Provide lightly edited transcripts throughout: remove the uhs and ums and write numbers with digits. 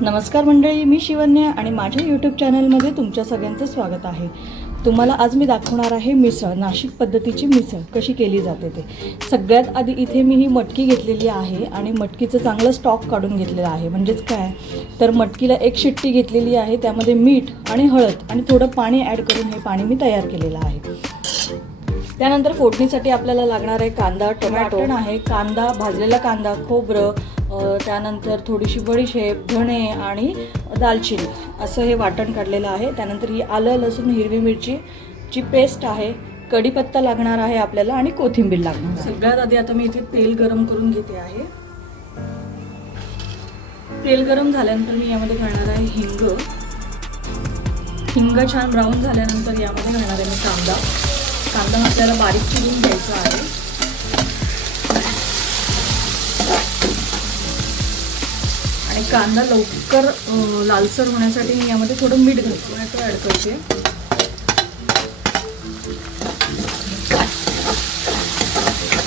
नमस्कार मंडळी, मी शिवन्या आणि माझ्या यूट्यूब चॅनलमध्ये तुमच्या सगळ्यांचं स्वागत आहे. तुम्हाला आज मी दाखवणार आहे मिसळ, नाशिक पद्धतीची मिसळ कशी केली जाते ते. सगळ्यात आधी इथे मी ही मटकी घेतलेली आहे आणि मटकीचं चांगलं स्टॉक काढून घेतलेलं आहे. म्हणजेच काय तर मटकीला एक शिट्टी घेतलेली आहे, त्यामध्ये मीठ आणि हळद आणि थोडं पाणी ॲड करून हे पाणी मी तयार केलेलं आहे. त्यानंतर फोडणीसाठी आपल्याला लागणार आहे कांदा, टोमॅटो आहे, कांदा, भाजलेला कांदा, खोबरं, त्यानंतर थोडीशी बडीशेप, धणे आणि दालचिनी असं हे वाटण काढलेलं आहे. त्यानंतर ही आलं, लसूण, हिरवी मिरचीची पेस्ट आहे, कढीपत्ता लागणार आहे आपल्याला आणि कोथिंबीर लागणार. सगळ्यात आधी आता मी इथे तेल गरम करून घेते आहे. तेल गरम झाल्यानंतर मी यामध्ये घालणार आहे हिंग. हिंग छान ब्राऊन झाल्यानंतर यामध्ये घालणार आहे मी कांदा. कांदा आपल्याला बारीक चिरून घ्यायचा आहे. आणि कांदा लवकर लालसर होण्यासाठी मी यामध्ये थोडं मीठ घालतो आणि तो ॲड करते.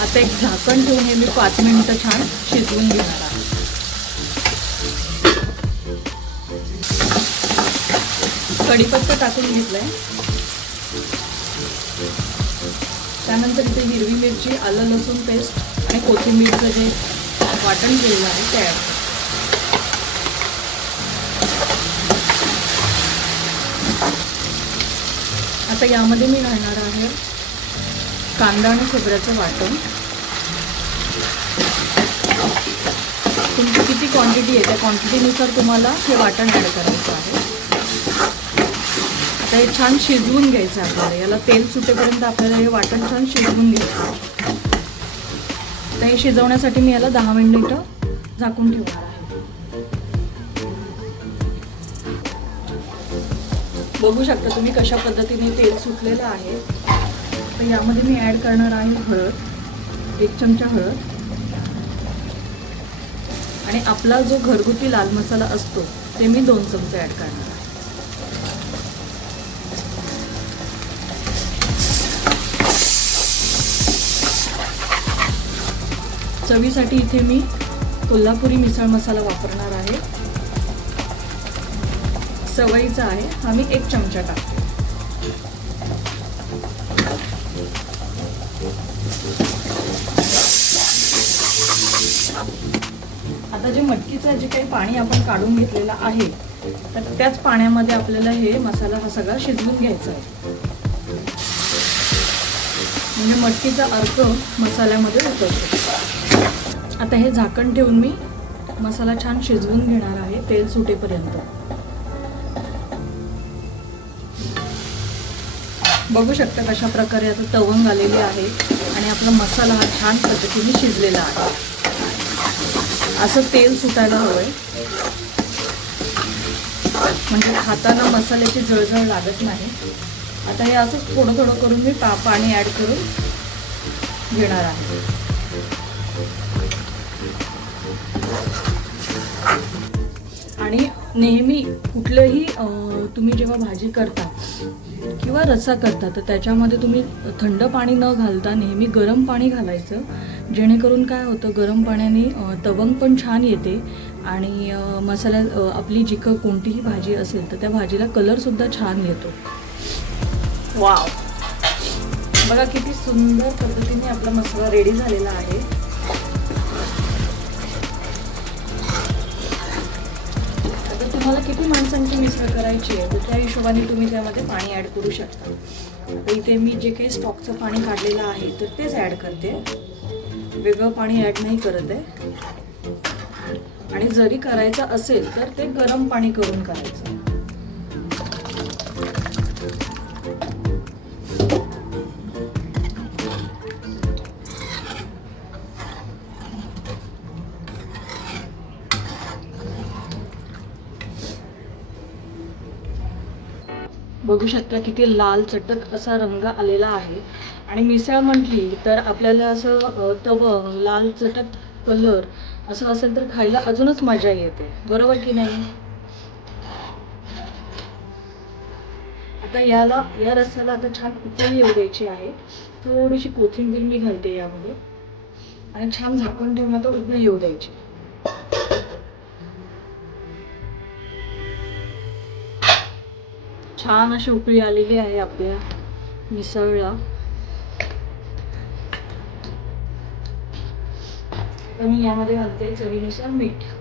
आता एक झाकण ठेवून हे मी 5 मिनिटं छान शिजवून घेणार आहे. कढीपत्ता टाकून घेतलाय. त्यानंतर इथे हिरवी मिरची, आलं लसूण पेस्ट आणि कोथिंबीरचं जे वाटण केलेलं आहे ते ॲड. आता यामध्ये मी घालणार आहे कांदा आणि खोबऱ्याचं वाटण. तुमची किती क्वांटिटी आहे त्या क्वांटिटीनुसार तुम्हाला हे वाटण ॲड करायचं आहे. आता हे छान शिजवून घ्यायचं आहे आपल्याला. याला तेल सुटेपर्यंत आपल्याला हे वाटण छान शिजवून घ्यायचं. तर हे शिजवण्यासाठी मी याला 10 मिनिटं झाकून ठेवणार आहे. बघू शकता तुम्ही कशा पद्धतीने तेल सुटलेलं आहे. तर यामध्ये मी ॲड करणार आहे हळद, 1 चमचा हळद. आणि आपला जो घरगुती लाल मसाला असतो ते मी 2 चमचे ॲड करणार आहे. चवीसाठी इथे मी कोल्हापुरी मिसळ मसाला वापरणार आहे. सवयीचा आहे, हा मी 1 चमचा टाकते. आता जे मटकीचं जे काही पाणी आपण काढून घेतलेलं आहे तर त्याच पाण्यामध्ये आपल्याला हे मसाला हा सगळा शिजवून घ्यायचा आहे. म्हणजे मटकीचा अर्क मसाल्यामध्ये उतरतो. आता हे झाकण ठेवून मी मसाला छान शिजवून घेणार आहे तेल सुटेपर्यंत. बघू शकता कशा प्रकारे आता तवंग आलेली आहे आणि आपला मसाला हा छान पद्धतीने शिजलेला आहे. असं तेल सुटायला हवंय म्हणजे खाताना मसाल्याची जळजळ लागत नाही. आता हे असंच थोडं थोडं करून मी पाणी ॲड करून घेणार आहे. आणि नेहमी कुठलंही तुम्ही जेव्हा भाजी करता किंवा रस्सा करता तर त्याच्यामध्ये तुम्ही थंड पाणी न घालता नेहमी गरम पाणी घालायचं. जेणेकरून काय होतं, गरम पाण्याने तवंग पण छान येते आणि आपली जी कोणतीही भाजी असेल तर त्या भाजीला कलरसुद्धा छान येतो. वाव, बघा किती सुंदर पद्धतीने आपला मसाला रेडी झालेला आहे. आता तुम्हाला किती माणसांची मिसळ करायची आहे तर त्या हिशोबाने तुम्ही त्यामध्ये पाणी ॲड करू शकता. तर इथे मी जे काही स्टॉकचं पाणी काढलेलं आहे तर तेच ॲड करते, वेगळं पाणी ॲड नाही करत आहे. आणि जरी करायचं असेल तर ते गरम पाणी करून करायचं. बघू शकता किती लाल चटक असा रंग आलेला आहे. आणि मिसळ म्हटली तर आपल्याला असं तवंग, लाल चटक कलर असं असेल तर खायला अजूनच मजा येते, बरोबर की नाही. आता या रस्स्याला आता छान उकळी येऊ द्यायची आहे. थोडीशी कोथिंबीर मी घालते यामध्ये आणि छान झाकून ठेवून आता उकळी येऊ द्यायची. छान अशी उकळी आलेली आहे आपल्या मिसळला. तर मी यामध्ये घालते चवीनुसार मीठ.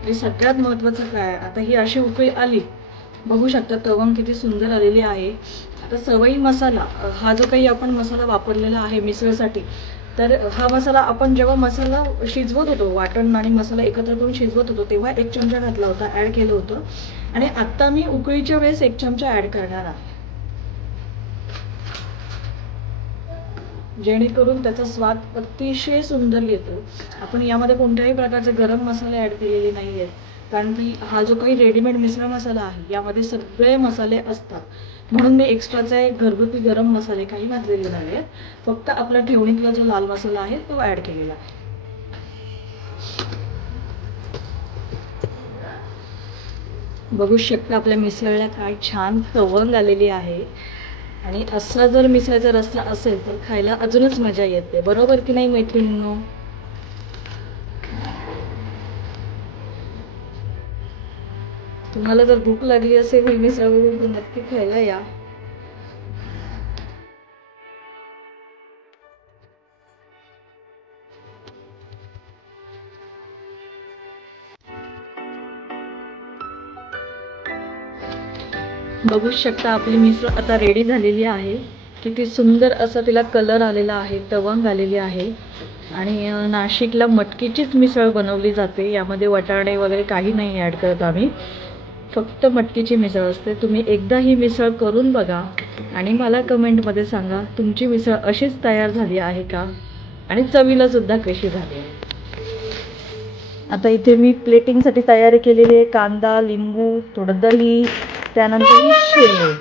आणि सगळ्यात महत्त्वाचं काय, आता ही अशी उकळी आली, बघू शकता तवंग किती सुंदर आलेली आहे. आता सवयी मसाला, हा जो काही आपण मसाला वापरलेला आहे मिसळसाठी, तर हा मसाला आपण जेव्हा मसाला शिजवत होतो, वाटण आणि मसाला एकत्र करून शिजवत होतो, तेव्हा 1 चमचा घातला होता, ॲड केलं होतं. आणि आत्ता मी उकळीच्या वेळेस 1 चमचा ॲड करणार आहे, जेणेकरून त्याचा स्वाद अतिशय सुंदर येतो. आपण यामध्ये कोणत्याही प्रकारचे गरम मसाले ॲड केलेले नाही आहेत, कारण की हा जो काही रेडीमेड मिसळ मसाला आहे यामध्ये सगळे मसाले असतात. म्हणून मी एक्स्ट्राचे घरगुती गरम मसाले काही घातलेले नाही आहेत. फक्त आपला ठेवणीतला जो लाल मसाला आहे तो ॲड केलेला आहे. बघू शकता आपल्या मिसळला काय छान तवंग आलेली आहे. आणि असा जर मिसळचा रस्सा असेल तर खायला अजूनच मजा येते, बरोबर की नाही मैत्रिणींनो? तुम्हाला जर भूक लागली असेल ही मिसळ बघून तर नक्की खायला या. बघू शकता आपली मिसळ आता रेडी झालेली आहे. किती सुंदर असा तिला कलर आलेला आहे, तवंग आलेली आहे. आणि नाशिकला मटकीचीच मिसळ बनवली जाते, यामध्ये वाटाणे वगैरे काही नाही ॲड करत आम्ही, फक्त मटकीची मिसळ असते. तुम्ही एकदा ही मिसळ करून बघा आणि मला कमेंटमध्ये सांगा तुमची मिसळ अशीच तयार झाली आहे का, आणि चवीला सुद्धा कशी झाली. आता इथे मी प्लेटिंगसाठी तयारी केलेली आहे. कांदा, लिंबू, थोडं दही, त्यानंतर शेव.